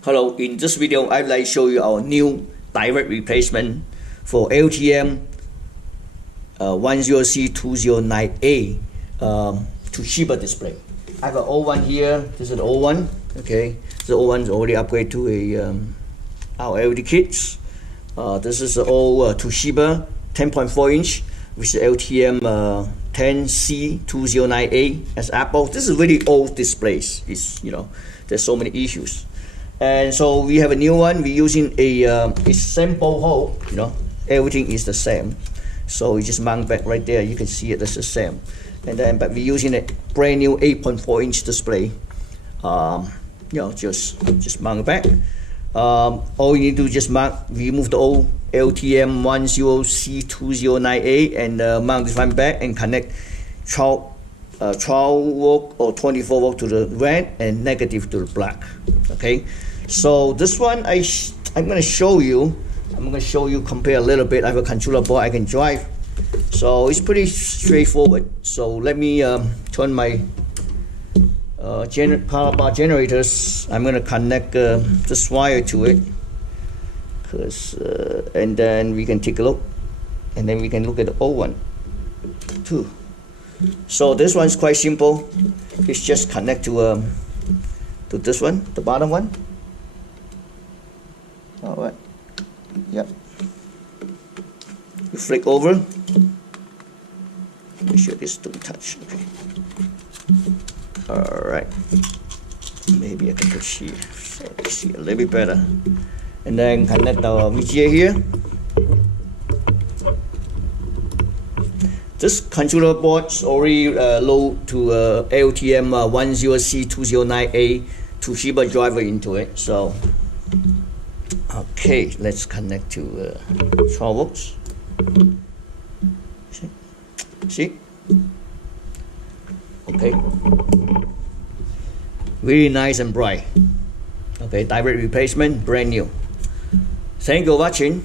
Hello, in this video I'd like to show you our new direct replacement for LTM10C209A Toshiba display. I have an old one here. This is the old one. Okay, the old one is already upgraded to a our LED kits. This is the old Toshiba 10.4 inch, which is LTM10C209A as Apple. This is really old displays. It's there's so many issues. And so we have a new one. We're using a sample hole. Everything is the same. So we just mount back right there. You can see it. It's the same. And then, but we're using a brand new 8.4 inch display. Just mount back. All you need to do is just remove the old LTM10C209A and mount this one back and connect 12 volt or 24 volt to the red and negative to the black. Okay. So this one I'm going to show you. Compare a little bit. I have a controller board I can drive. So it's pretty straightforward. So let me turn my power bar generators. I'm going to connect this wire to it, and then we can take a look, and then we can look at the old one too. So this one's quite simple. It's just connect to this one, the bottom one. All right. Yep. You flick over. Make sure this don't touch. Okay. All right. Maybe I can push here so you see a little bit better. And then connect our VGA here. This controller board is already loaded to LTM10C209A Toshiba driver into it. So, okay, let's connect to 12 volts. See? Okay. Really nice and bright. Okay, direct replacement, brand new. Thank you for watching.